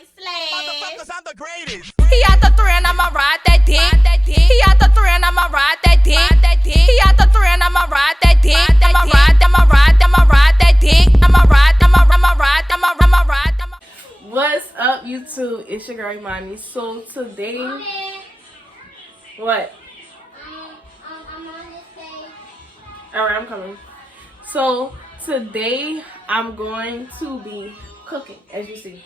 Motherfuckers, I'm the greatest. He out the three and I'ma ride that dick. He out the three and I'ma ride that dick. He out the three and I'ma ride that dick. I'ma ride that dick. I'ma ride. What's up, YouTube? It's your girl Imani. So today, what? I'm on this page. Alright, I'm coming. So today I'm going to be cooking, as you see.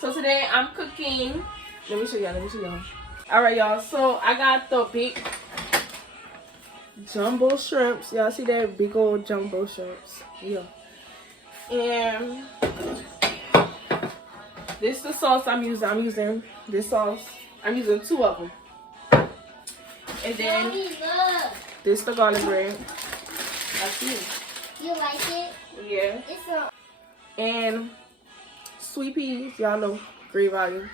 So today I'm cooking. Let me show y'all. Alright, y'all. So I got the big jumbo shrimps. Y'all see that big old jumbo shrimps? Yeah. And this is the sauce I'm using. I'm using this sauce. I'm using 2 of them. And then Mommy, look. this is the garlic bread. I see. You like it? Yeah. It's a And sweet peas, y'all know, great value.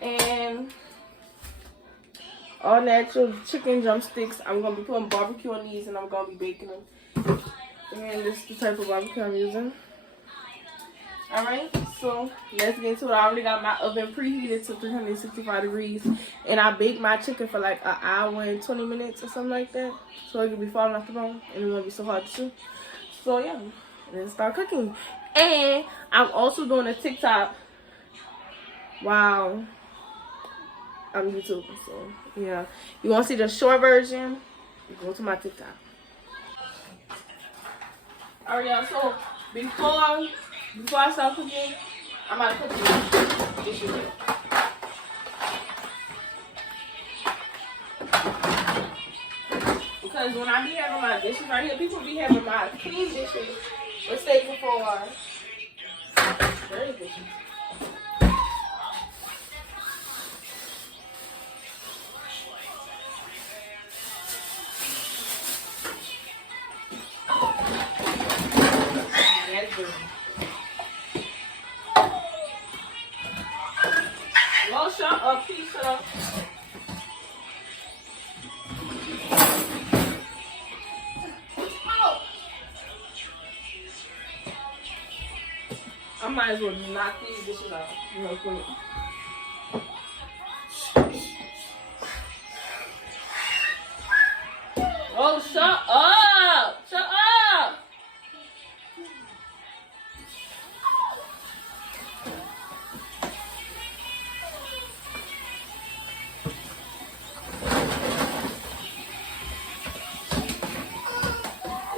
And all natural chicken drumsticks. I'm gonna be putting barbecue on these and I'm gonna be baking them. And this is the type of barbecue I'm using. Alright, so let's get into it. I already got my oven preheated to 365 degrees. And I baked my chicken for like an hour and 20 minutes or something like that. So it can be falling off the bone and it won't be so hard to chew. So yeah, let's start cooking. And I'm also doing a TikTok while I'm YouTubing. So yeah, you want to see the short version? Go to my TikTok. Alright, y'all. So before I start cooking, I'm gonna cook this shit. Because when I be having my dishes right here, people be having my clean dishes with staple for dirty dishes. That's good. Well, shut up, please shut up. I might as well knock these dishes out real quick. Oh, shut up! Shut up!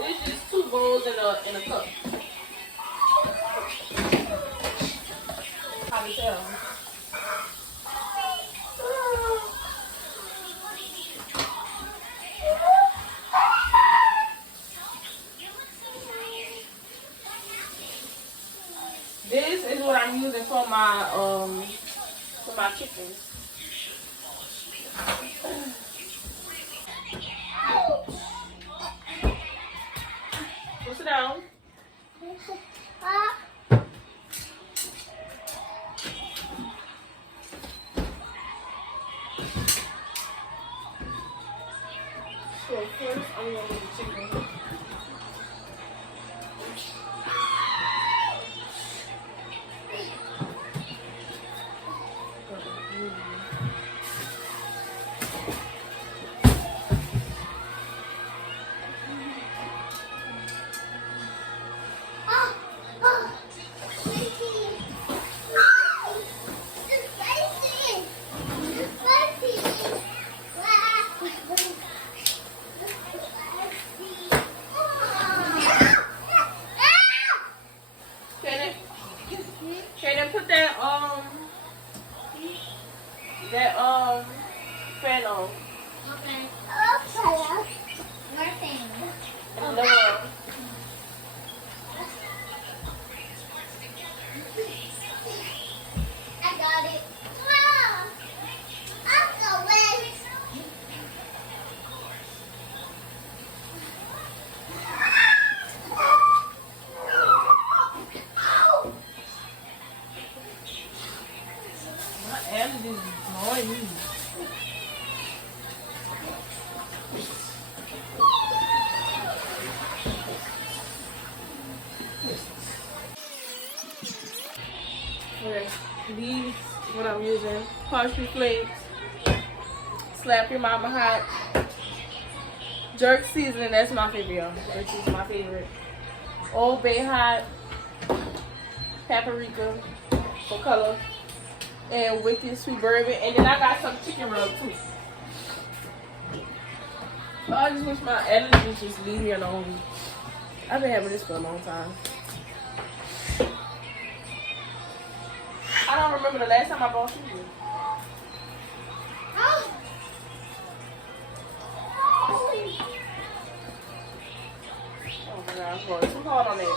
It's just 2 bowls in a cup. How to tell? This is what I'm using for my chickens. So sit down. So first I'm gonna do the chicken. Put that fan on. okay. Nothing. And lower. I got it. I'm so wet. My allergies is annoying me. Okay, these what I'm using. Parsley flakes, slap your mama hot, jerk seasoning. That's my favorite, y'all. This is my favorite. Old Bay hot, paprika for color, and wicked sweet bourbon. And then I got some chicken rub too. Oh, I just wish my allergies just leave me alone. I've been having this for a long time. I don't remember the last time I bought sugar. Oh. Oh my gosh, boy, too hard on it.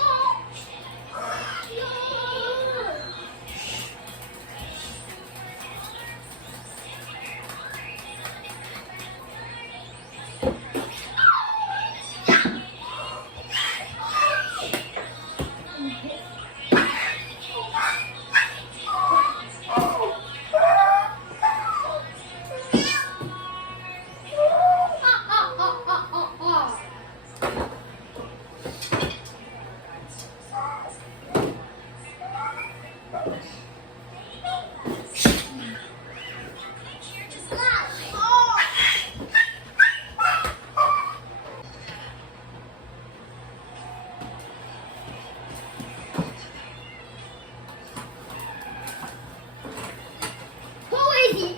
Who is he?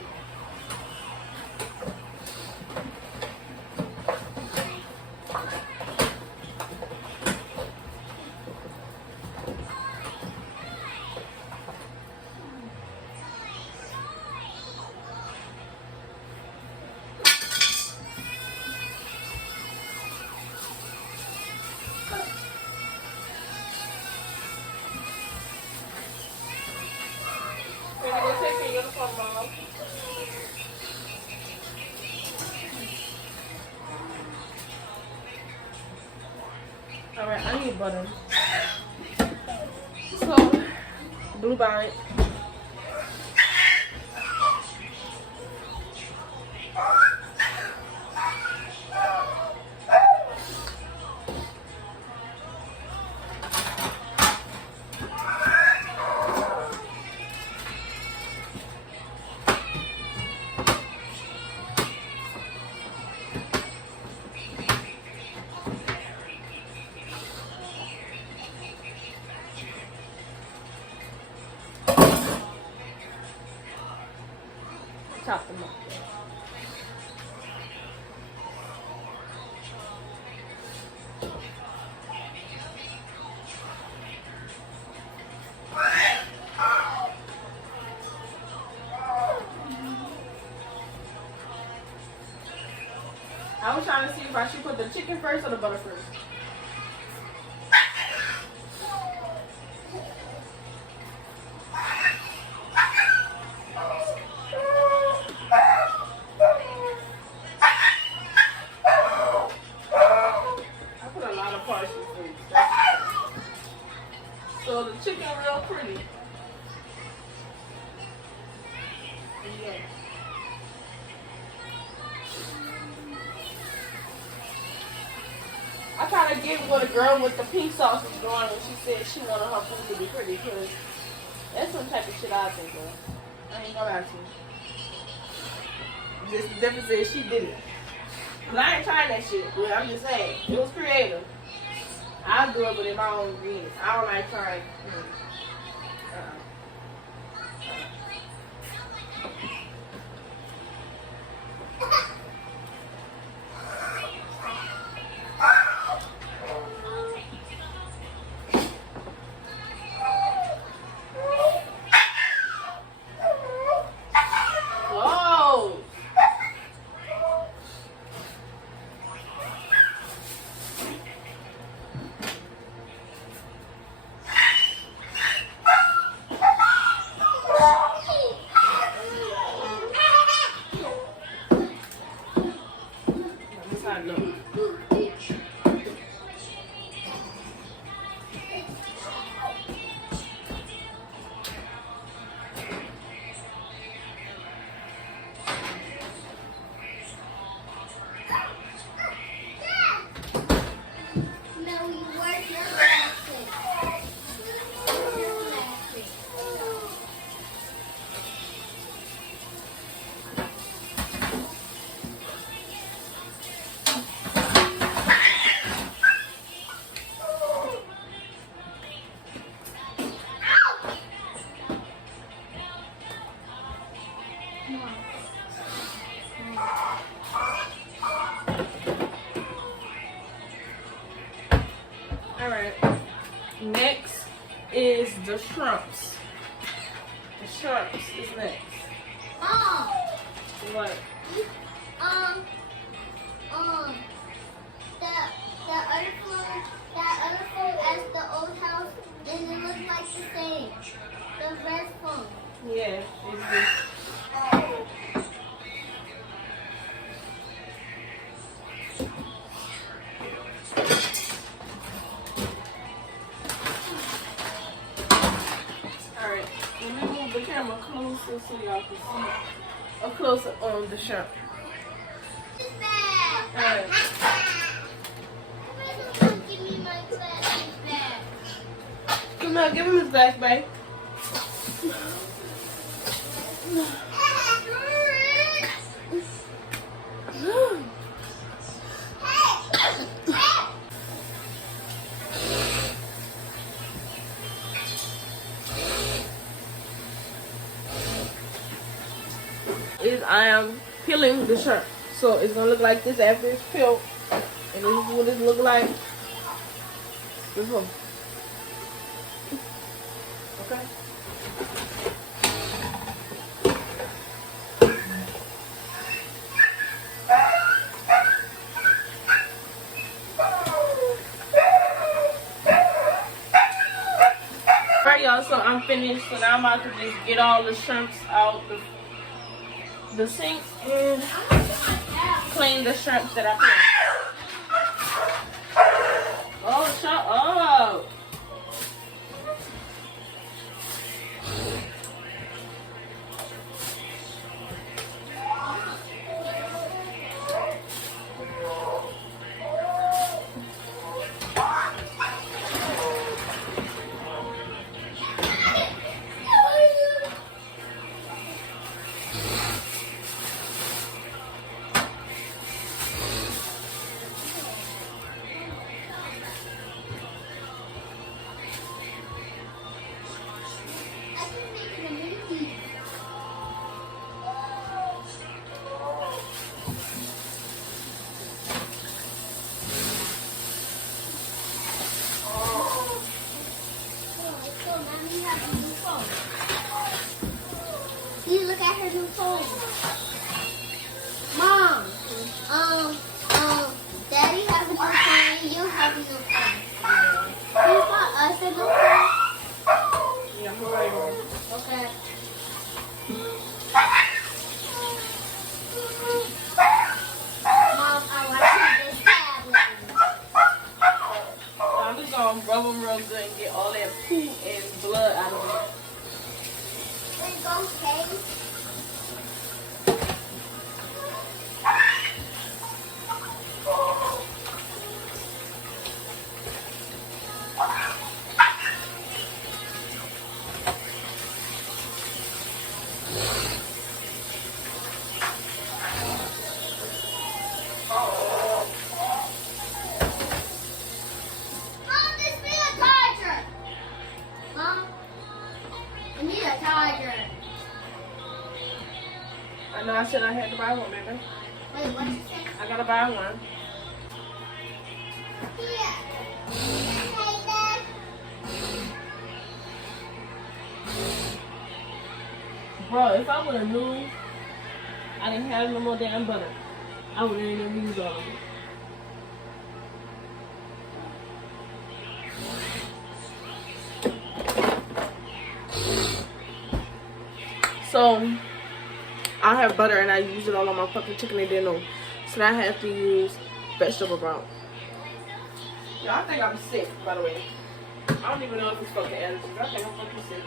Ready to go take your uniform, Mom? Alright, I need butter. So, blue bonnet. Chop them up. I was trying to see if I should put the chicken first or the butter first. I put a lot of parsley flakes. So the chicken real pretty. Yeah. I kind of get what a girl with the pink sauce was going when she said she wanted her food to be pretty, because that's some type of shit I think of. I ain't gonna lie to you. Just the difference is she did it. But I ain't trying that shit, but I'm just saying, it was creative. I'll do it, but in my own ingredients. I don't like trying. Whoa! the shrimps. The shrimps is next. Mom, What? that other phone as the old house, and it looks like the same. The red phone. Yeah, it's this. Alright, let me move the camera closer so y'all can see. Up closer on the shrimp. It's bad. Alright. Give me my glasses back. Come on, give him his glass back. I am peeling the shrimp. So it's gonna look like this after it's peeled. And this is what it look like. This one. Okay. Alright y'all, so I'm finished. So now I'm about to just get all the shrimps out the sink and clean the shrimps that I put. Oh, shut up. You look at her new phone. Mom, Daddy has a new phone and you have a new phone. You got us a new phone? Yeah, I'm right on. Okay. Mom, I want this tablet. I'm just gonna rub them real good and get all that poo and blood out of them. It's okay. Mom, this be a tiger. Mom, I need a tiger. I know I said I had to buy one, baby. Wait, what you say? I gotta buy one. Here. Hey, Dad. Bro, if I would have knew I didn't have no more damn butter, I would have even used all of it. So I have butter and I use it all on my fucking chicken and dinner. So I have to use vegetable broth. Yeah, I think I'm sick, by the way. I don't even know if it's fucking allergies. I think I'm fucking sick.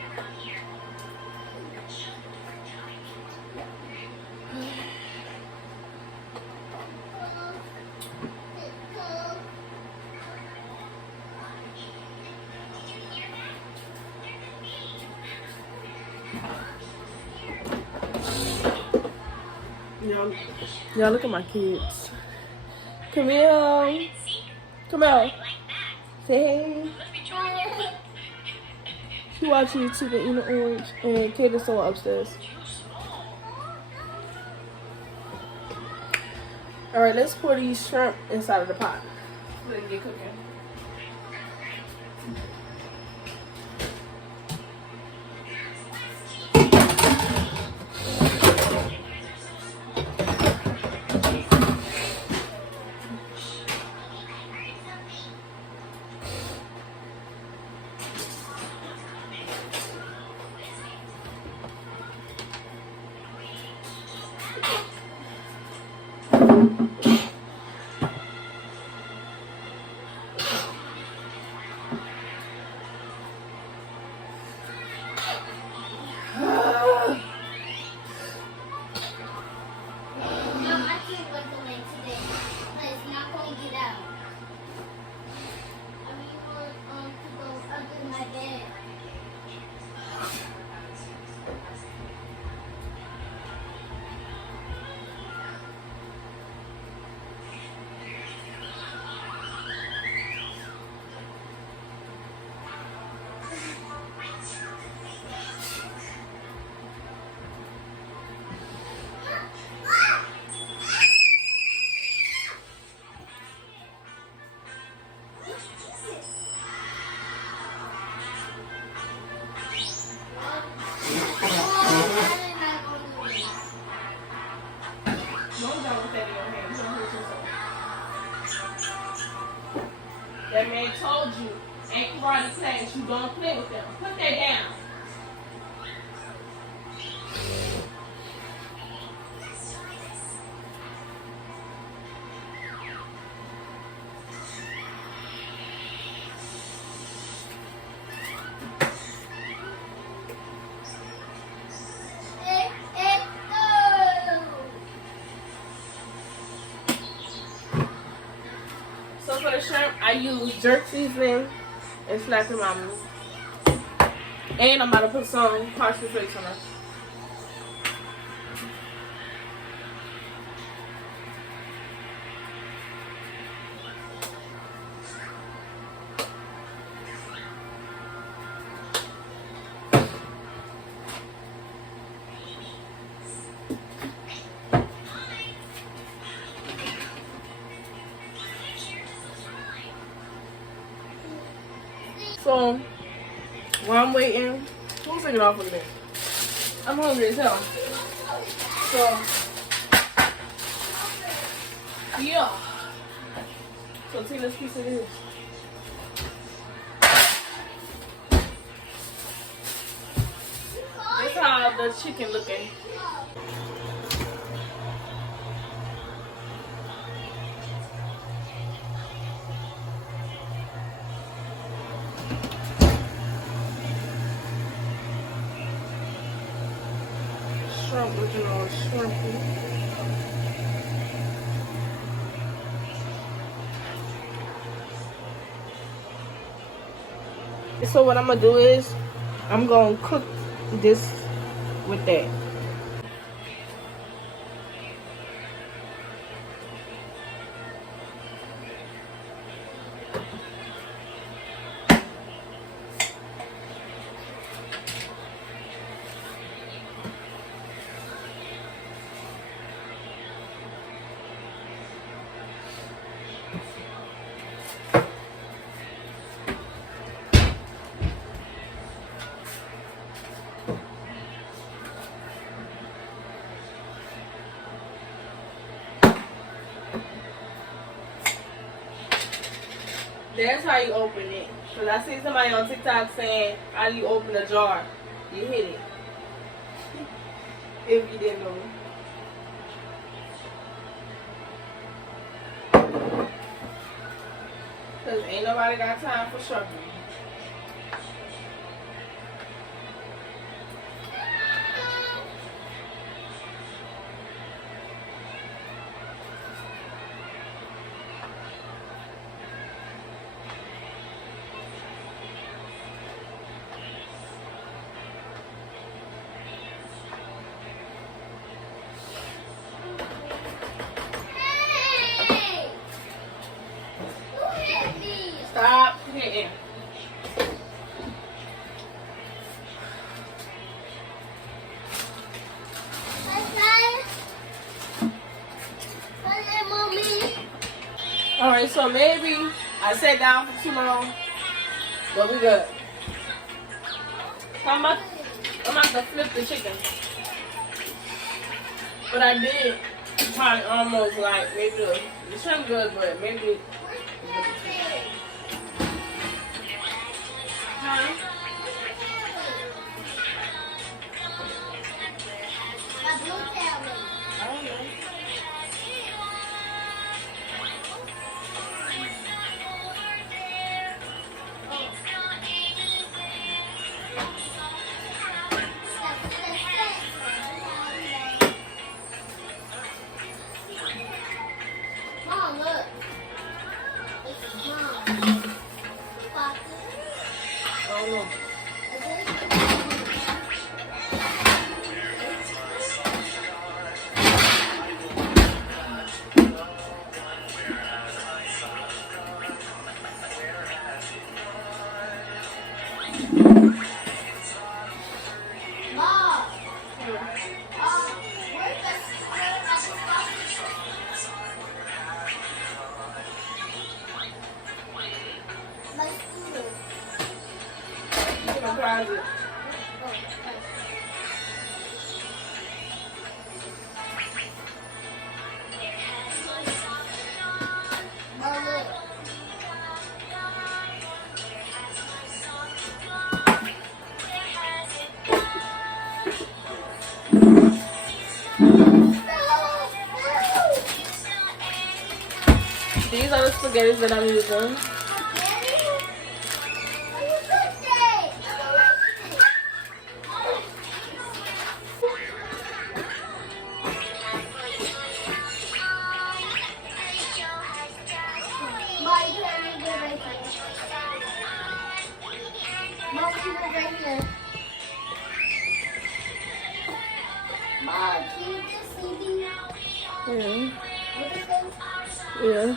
Y'all look at my kids. Camille. Camille. Say hey. She watching YouTube and eating an orange. And Kate is still upstairs. Alright, let's pour these shrimp inside of the pot. Let it get cooking. I use jerk seasoning and snapping mama. And I'm about to put some parsley flakes on it. So while I'm waiting, we'll take it off with me. I'm hungry as hell. So yeah. So take this piece of this. This is how the chicken looking. Shrimp, original shrimpy. So what I'm gonna do is I'm gonna cook this with that. That's how you open it. Because I see somebody on TikTok saying, how do you open a jar? You hit it. If you didn't know. Because ain't nobody got time for shopping. Stop hitting. Alright, so maybe I sat down for too long, but we good. I'm about to flip the chicken. But I did try almost like maybe the shrimp good, but maybe. Huh? I don't know. Mom, look. This is Mom. I don't know. Closet. These are the spaghetti that I'm using. can you just see me? Yeah. What is this? Yeah.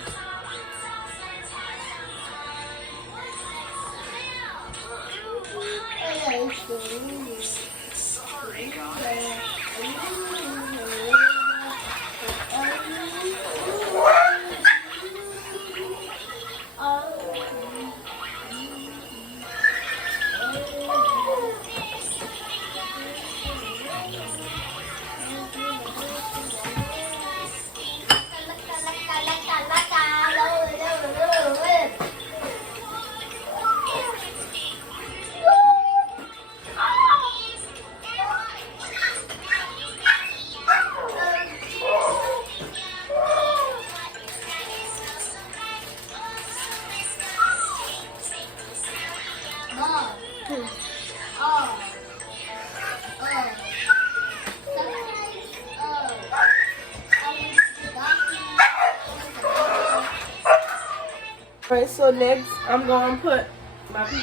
Alright, so next I'm gonna put my piece.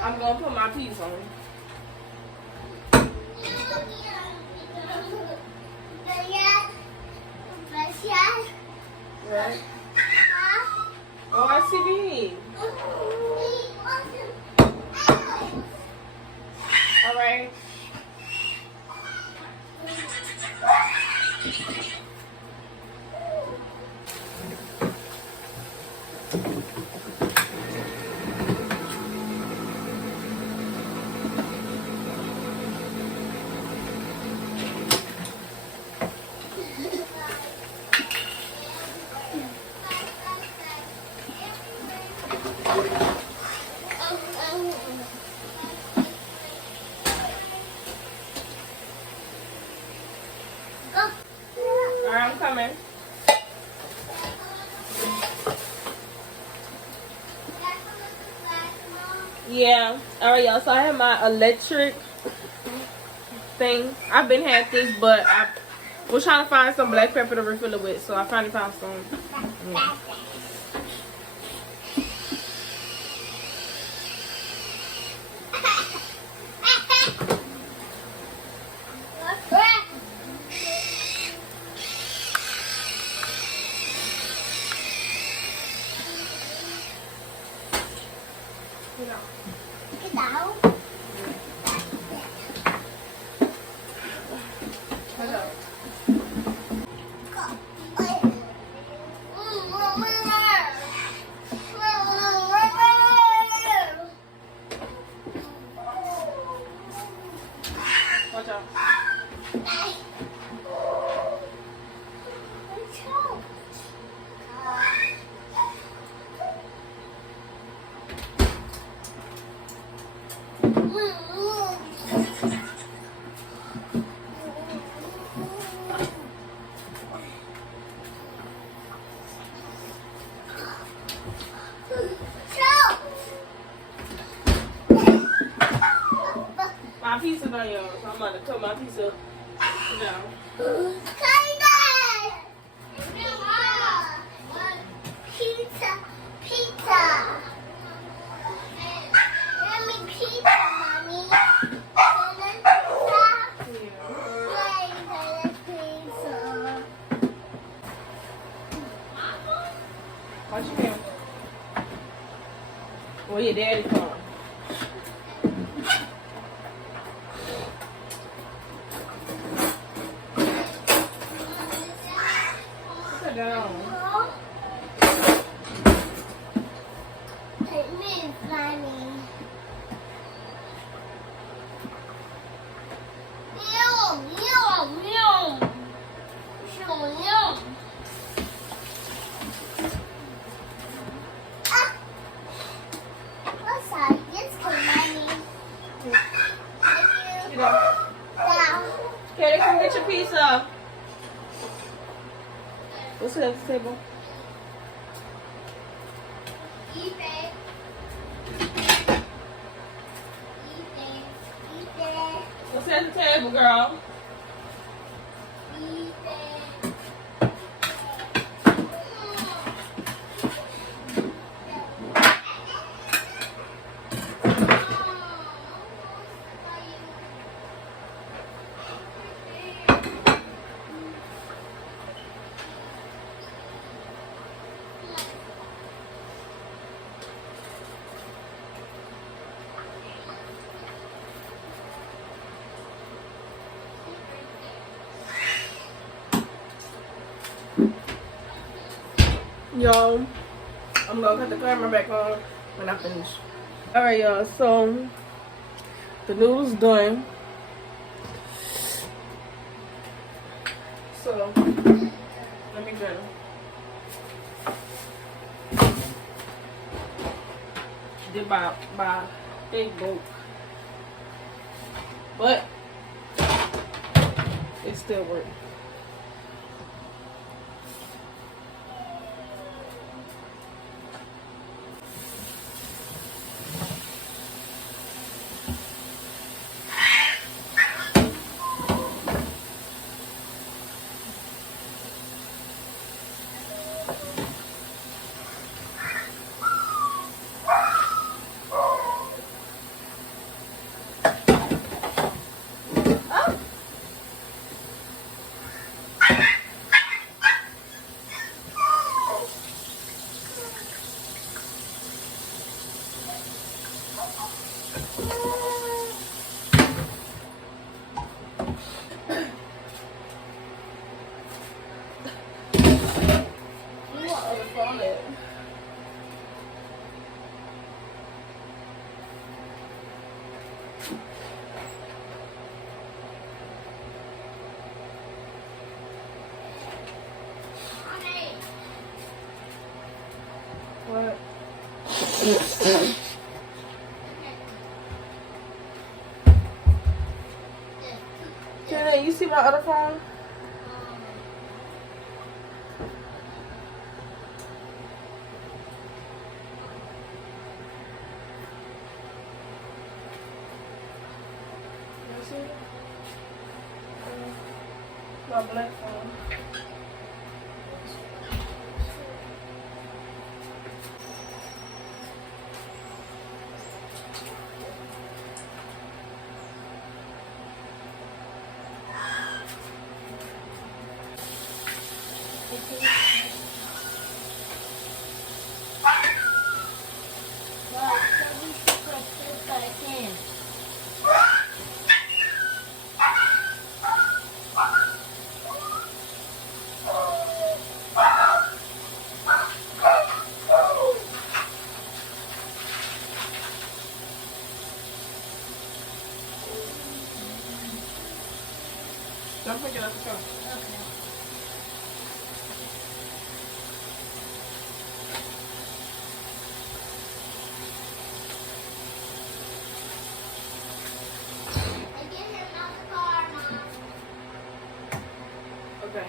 I'm gonna put my piece on. Right. Oh, I see. Alright. Alright, I'm coming. Yeah. Alright, y'all. So I have my electric thing. I've been had this, but I was trying to find some black pepper to refill it with, so I finally found some. Yeah. Watch out. My pizza done, y'all, so I'm about to cut my pizza down. Pizza, pizza. Let me pizza, mommy. Watch your camera. Where your daddy from? Sit down. It means funny. Okay, come get your pizza. Go sit at the table. Eat it. Go sit at the table, girl. Y'all, I'm gonna cut the camera back on when I finish. Alright, y'all, so the noodles done. So let me get them. Did by big bulk, but it still works. What? Jenna, you see my other phone? You see it? My black phone. Don't forget us to go. Okay.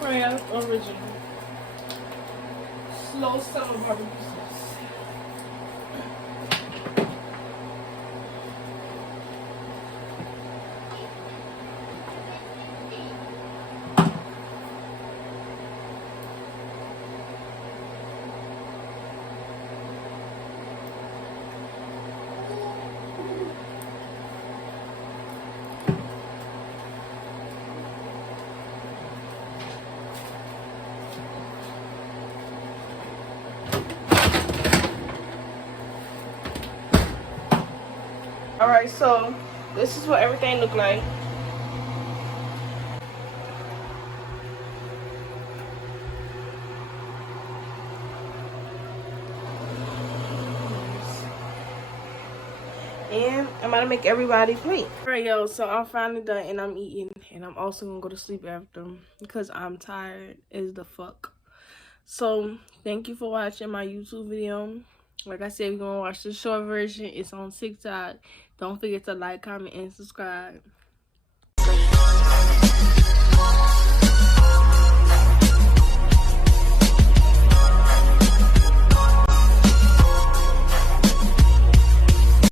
Kraft original slow summer barbecue sauce. Alright, so this is what everything look like. And I'm gonna make everybody plate. Alright, yo, so I'm finally done and I'm eating. And I'm also gonna go to sleep after because I'm tired as the fuck. So, thank you for watching my YouTube video. Like I said, if you're gonna watch the short version, it's on TikTok. Don't forget to like, comment, and subscribe.